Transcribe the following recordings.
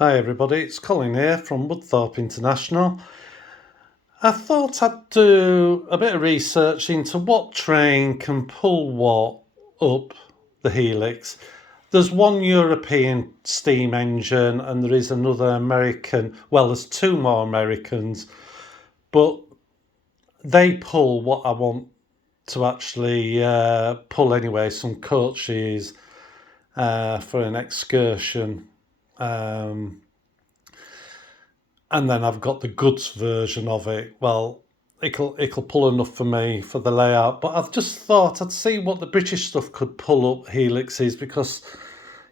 Hi everybody, it's Colin here from Woodthorp International. I thought I'd do a bit of research into what train can pull what up the helix. There's one European steam engine and there is another American, well there's two more Americans, but they pull what I want to actually pull anyway, some coaches for an excursion. And then I've got the goods version of it. Well, it'll pull enough for me for the layout, but I've just thought I'd see what the British stuff could pull up helixes, because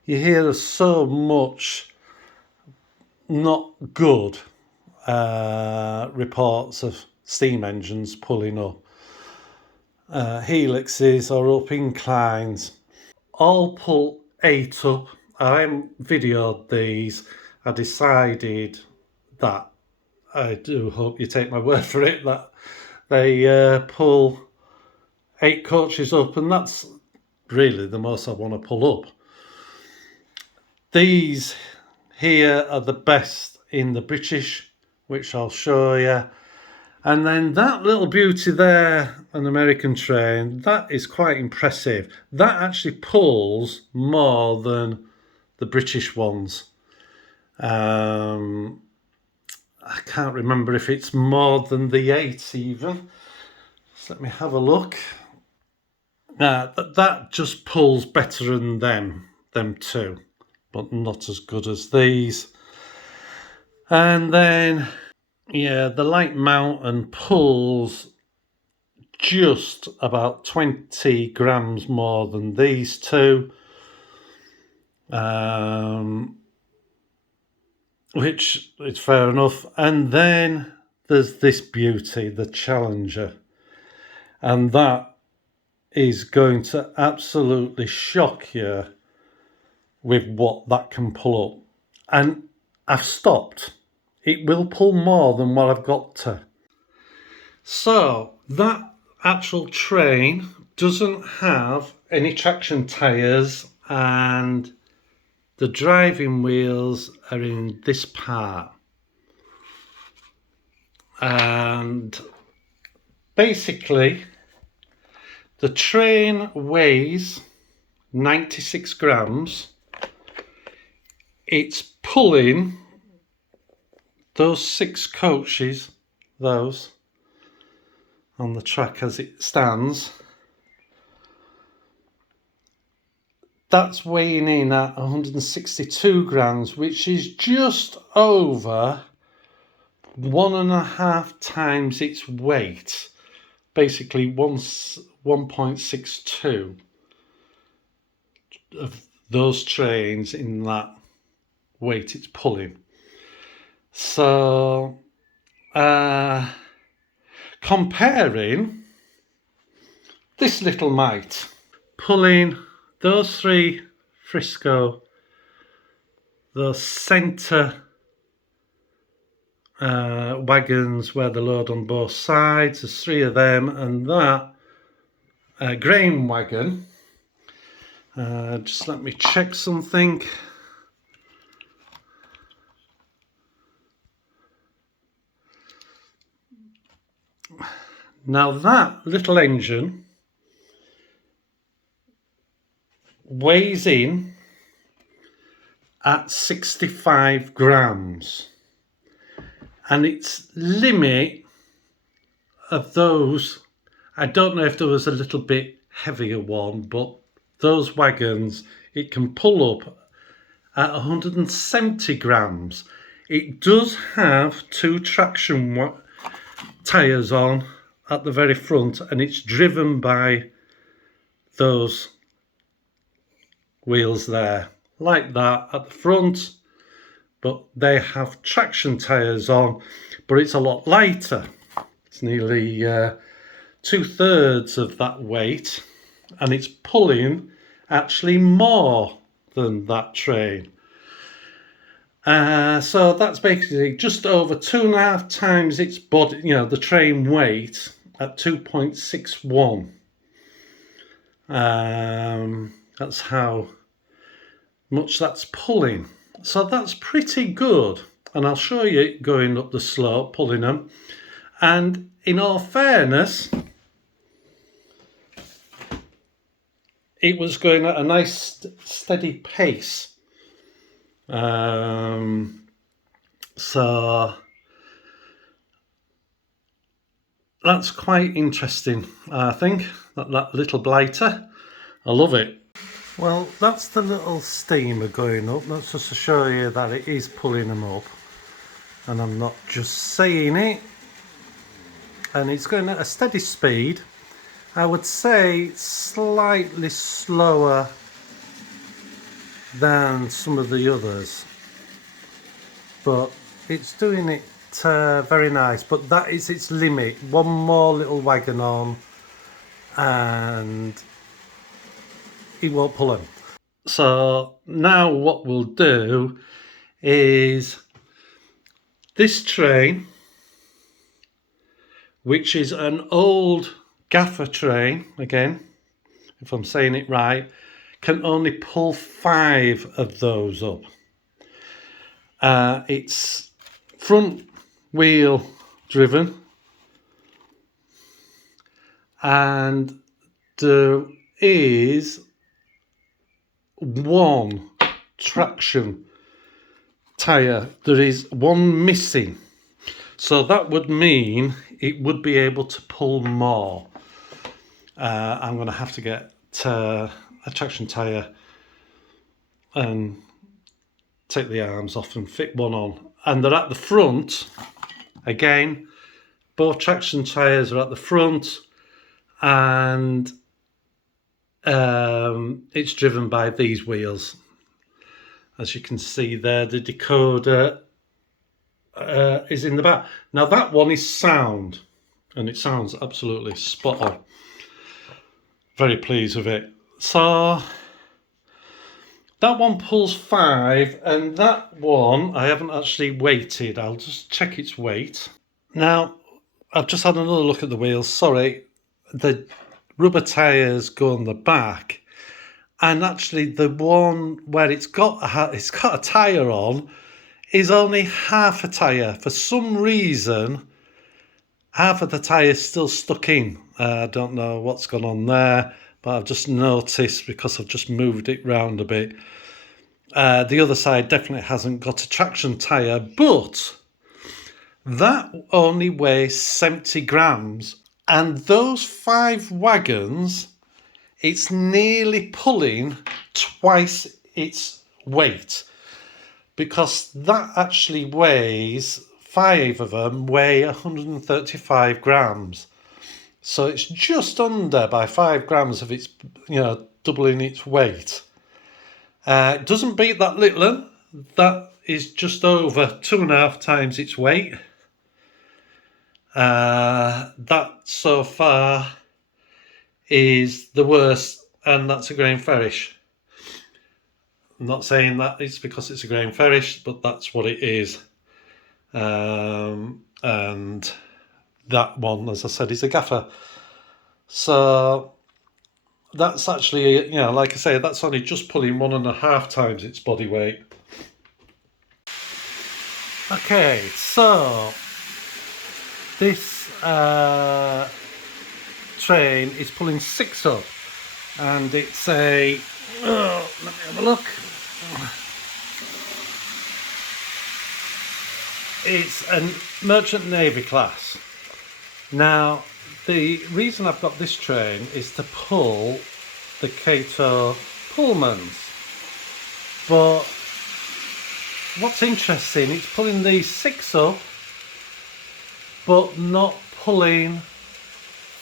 you hear so much not good reports of steam engines pulling up. Helixes or up inclines. I'll pull 8 up. I haven't videoed these. I decided that, I do hope you take my word for it, that they pull 8 coaches up, and that's really the most I want to pull up. These here are the best in the British, which I'll show you. And then that little beauty there, an American train, that is quite impressive. That actually pulls more than the British ones. I can't remember if it's more than the 8 even. So let me have a look. That just pulls better than them two, but not as good as these. And then, yeah, the Light Mountain pulls just about 20 grams more than these two. Which is fair enough. And then there's this beauty, the Challenger, and that is going to absolutely shock you with what that can pull up. And I've stopped. It will pull more than what I've got to. So that actual train doesn't have any traction tyres, and the driving wheels are in this part. And basically, the train weighs 96 grams. It's pulling those 6 coaches, those, on the track as it stands. That's weighing in at 162 grams, which is just over 1.5 times its weight. Basically 1.62 of those trains in that weight it's pulling. So comparing this little mite pulling those 3 Frisco, those centre wagons where they load on both sides, there's 3 of them, and that grain wagon. Just let me check something. Now that little engine weighs in at 65 grams, and its limit of those, I don't know if there was a little bit heavier one, but those wagons, it can pull up at 170 grams. It does have 2 traction tyres on at the very front, and it's driven by those wheels there, like that at the front, but they have traction tyres on, but it's a lot lighter. It's nearly 2/3 of that weight, and it's pulling actually more than that train. So that's basically just over 2.5 times its body, the train weight, at 2.61. That's how much that's pulling. So that's pretty good. And I'll show you it going up the slope, pulling them. And in all fairness, it was going at a nice steady pace. So that's quite interesting, I think, that little blighter. I love it. Well, that's the little steamer going up. That's just to show you that it is pulling them up. And I'm not just saying it. And it's going at a steady speed. I would say slightly slower than some of the others. But it's doing it very nice. But that is its limit. One more little wagon on and it won't pull them. So now what we'll do is this train, which is an old gaffer train, again, if I'm saying it right, can only pull 5 of those up. It's front wheel driven, and there is one traction tyre. There is one missing. So that would mean it would be able to pull more. I'm going to have to get a traction tyre and take the arms off and fit one on. And they're at the front. Again, both traction tyres are at the front, and it's driven by these wheels. As you can see there, the decoder is in the back. Now that one is sound, and it sounds absolutely spot on. Very pleased with it. So that one pulls 5, and that one I haven't actually weighted. I'll just check its weight. Now I've just had another look at the wheels. Sorry, the rubber tyres go on the back, and actually the one where it's got a tyre on is only half a tyre. For some reason, half of the tyre is still stuck in. I don't know what's gone on there, but I've just noticed because I've just moved it round a bit. The other side definitely hasn't got a traction tyre, but that only weighs 70 grams. And those 5 wagons, it's nearly pulling twice its weight, because that actually weighs, 5 of them weigh 135 grams. So it's just under by 5 grams of its, doubling its weight. It doesn't beat that little one. That is just over 2.5 times its weight. That so far is the worst, and that's a grain ferish. I'm not saying that it's because it's a grain ferish, but that's what it is. And that one, as I said, is a gaffer. So that's actually, like I say, that's only just pulling 1.5 times its body weight. Okay, so this train is pulling 6 up, and it's a, let me have a look. It's a Merchant Navy class. Now, the reason I've got this train is to pull the Cato Pullmans. But what's interesting, it's pulling these 6 up, but not pulling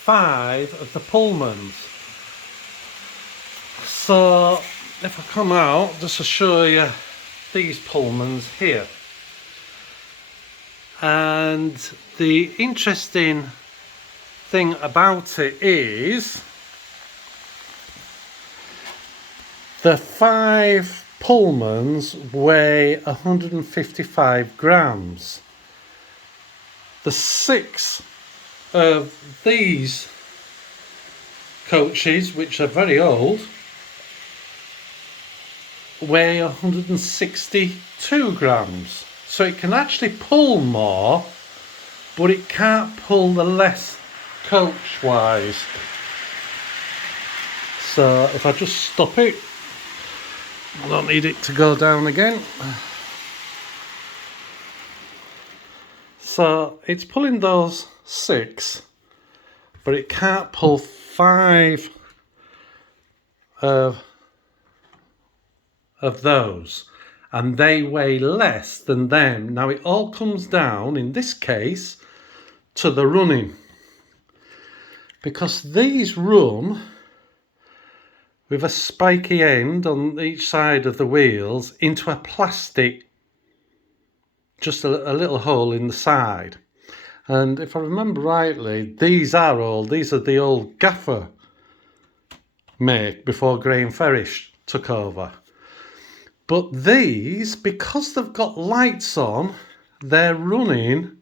5 of the Pullmans. So if I come out, just to show you these Pullmans here. And the interesting thing about it is the 5 Pullmans weigh 155 grams. The 6 of these coaches, which are very old, weigh 162 grams. So it can actually pull more, but it can't pull the less coach-wise. So if I just stop it, I don't need it to go down again. So it's pulling those 6, but it can't pull 5 of those, and they weigh less than them. Now it all comes down, in this case, to the running, because these run with a spiky end on each side of the wheels into a plastic, just a little hole in the side. And if I remember rightly, these are the old Gaffer make before Graham Ferrish took over. But these, because they've got lights on, they're running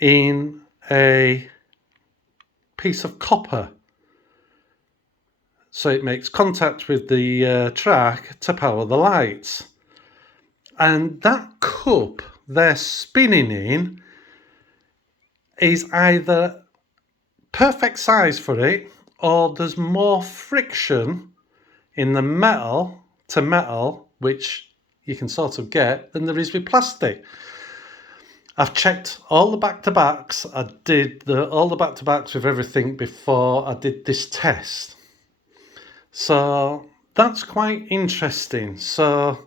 in a piece of copper. So it makes contact with the track to power the lights. And that cup they're spinning in is either perfect size for it, or there's more friction in the metal to metal, which you can sort of get, than there is with plastic. I've checked all the back-to-backs. I did all the back-to-backs with everything before I did this test. So that's quite interesting. So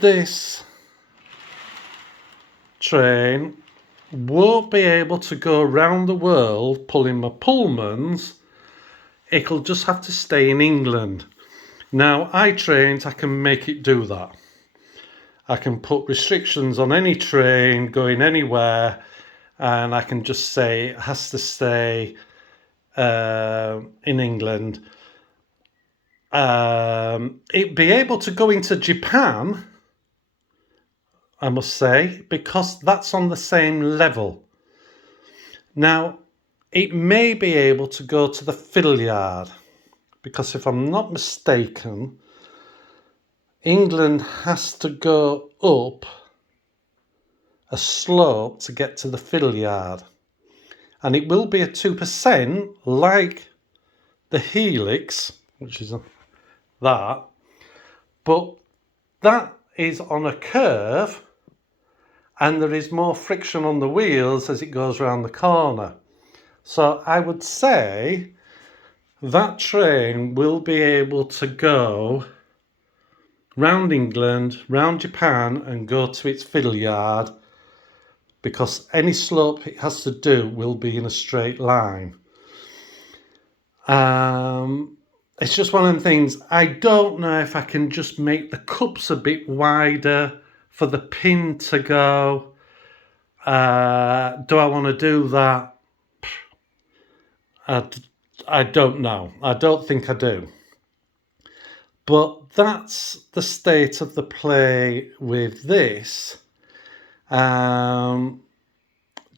this train won't be able to go around the world pulling my Pullmans. It'll just have to stay in England. Now, iTrains, I can make it do that. I can put restrictions on any train going anywhere, and I can just say it has to stay in England. It'd be able to go into Japan, I must say, because that's on the same level. Now, it may be able to go to the fiddle yard, because if I'm not mistaken, England has to go up a slope to get to the fiddle yard. And it will be a 2% like the helix, which is that, but that is on a curve, and there is more friction on the wheels as it goes around the corner. So I would say that train will be able to go round England, round Japan, and go to its fiddle yard, because any slope it has to do will be in a straight line. It's just one of them things. I don't know if I can just make the cups a bit wider for the pin to go. Do I want to do that? I don't know. I don't think I do. But that's the state of the play with this.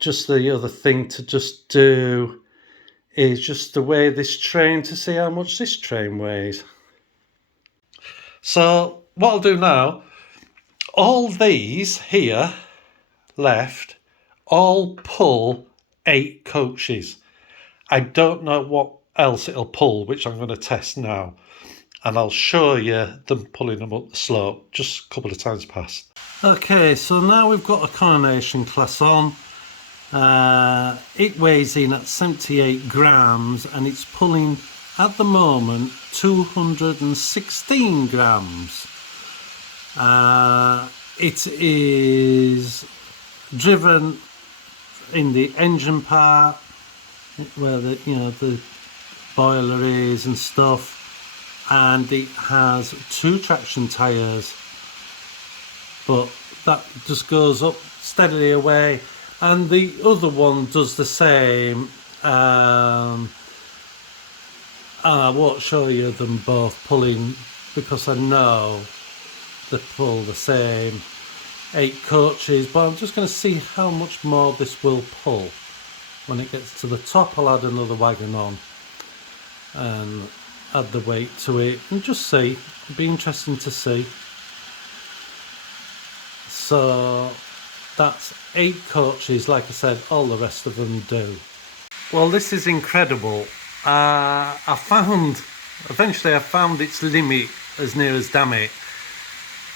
Just the other thing to just do is just to weigh this train to see how much this train weighs. So what I'll do now, all these here left all pull 8 coaches. I don't know what else it'll pull, which I'm going to test now, and I'll show you them pulling them up the slope just a couple of times past. Okay, so now we've got a coronation class on. It weighs in at 78 grams, and it's pulling at the moment 216 grams. It is driven in the engine part, where the boiler is and stuff, and it has 2 traction tyres, but that just goes up steadily away, and the other one does the same. I won't show you them both pulling, because I know they pull the same 8 coaches, but I'm just going to see how much more this will pull. When it gets to the top, I'll add another wagon on, and add the weight to it and just see. It'd be interesting to see. So that's 8 coaches. Like I said, all the rest of them do. Well, this is incredible. Eventually I found its limit as near as damn it.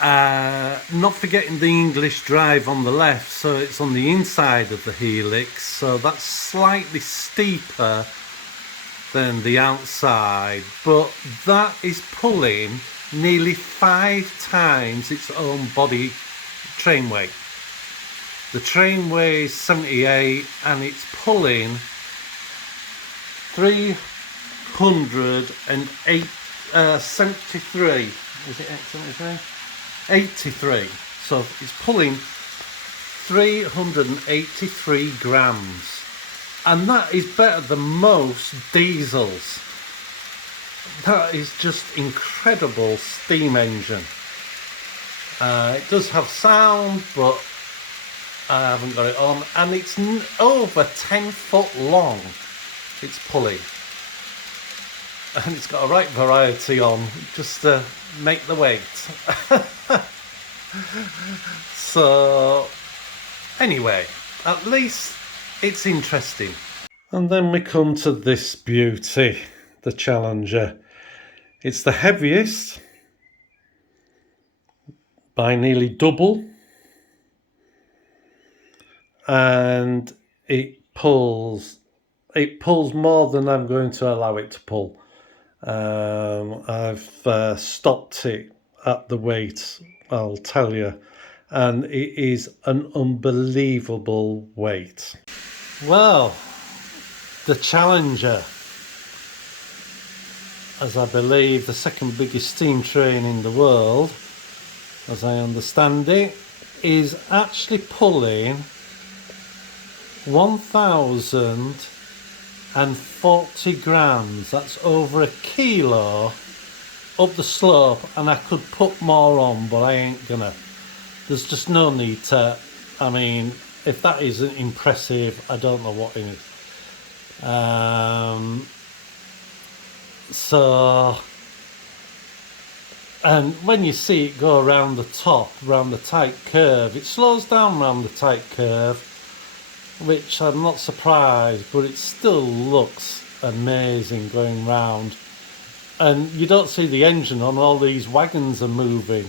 Not forgetting the English drive on the left, so it's on the inside of the helix, so that's slightly steeper than the outside, but that is pulling nearly 5 times its own body train weight. The train weighs 78 and it's pulling 373. Is it 73? 83. So it's pulling 383 grams. And that is better than most diesels. That is just incredible steam engine. It does have sound, but I haven't got it on. And it's over 10 foot long. It's pulley, and it's got a right variety on just to make the weight. So anyway, at least it's interesting. And then we come to this beauty, the Challenger. It's the heaviest by nearly double, and it pulls more than I'm going to allow it to pull. I've stopped it at the weight, I'll tell you, and it is an unbelievable weight. Well, the Challenger, as I believe the second biggest steam train in the world, as I understand it, is actually pulling 1,040 grams. That's over a kilo up the slope, and I could put more on, but I ain't gonna. There's just no need to. I mean, if that isn't impressive, I don't know what is. So, and when you see it go around the top, around the tight curve, it slows down around the tight curve, which I'm not surprised, but it still looks amazing going round. And you don't see the engine on, all these wagons are moving.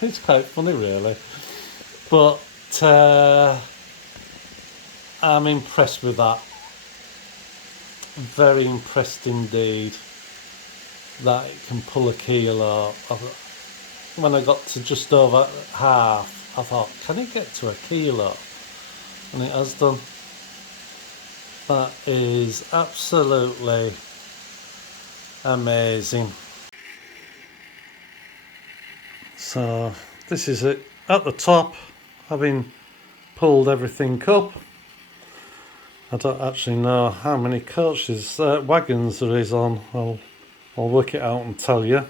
It's quite funny, really. But I'm impressed with that. Very impressed indeed that it can pull a kilo. When I got to just over half, I thought, can it get to a kilo? And it has done. That is absolutely amazing. So this is it at the top, having pulled everything up. I don't actually know how many coaches, wagons there is on. I'll work it out and tell you.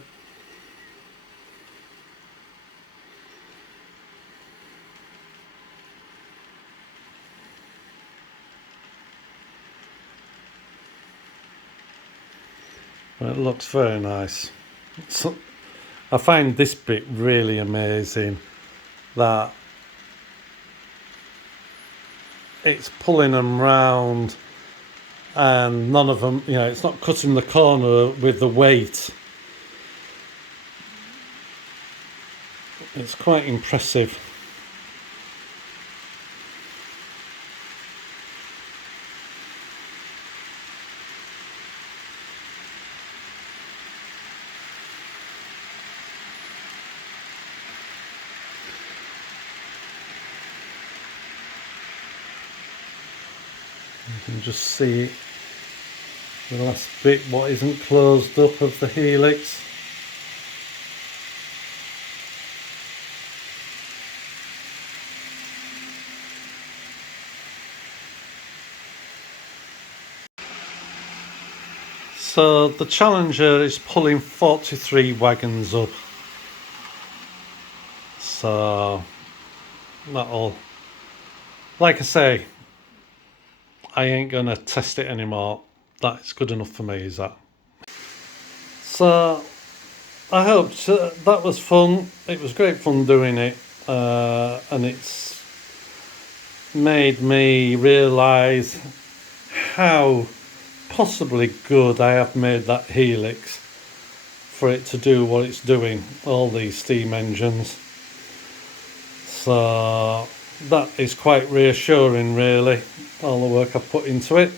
It looks very nice. So, I find this bit really amazing, that it's pulling them round and none of them, it's not cutting the corner with the weight. It's quite impressive. You can just see the last bit, what isn't closed up of the helix. So the Challenger is pulling 43 wagons up. So that'll, like I say, I ain't gonna test it anymore. That's good enough for me, is that? So I hope that was fun. It was great fun doing it, and it's made me realise how possibly good I have made that helix for it to do what it's doing, all these steam engines. So that is quite reassuring, really, all the work I've put into it.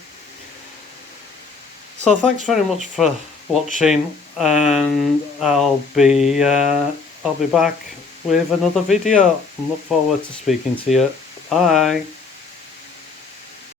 So thanks very much for watching, and I'll be back with another video. I look forward to speaking to you. Bye.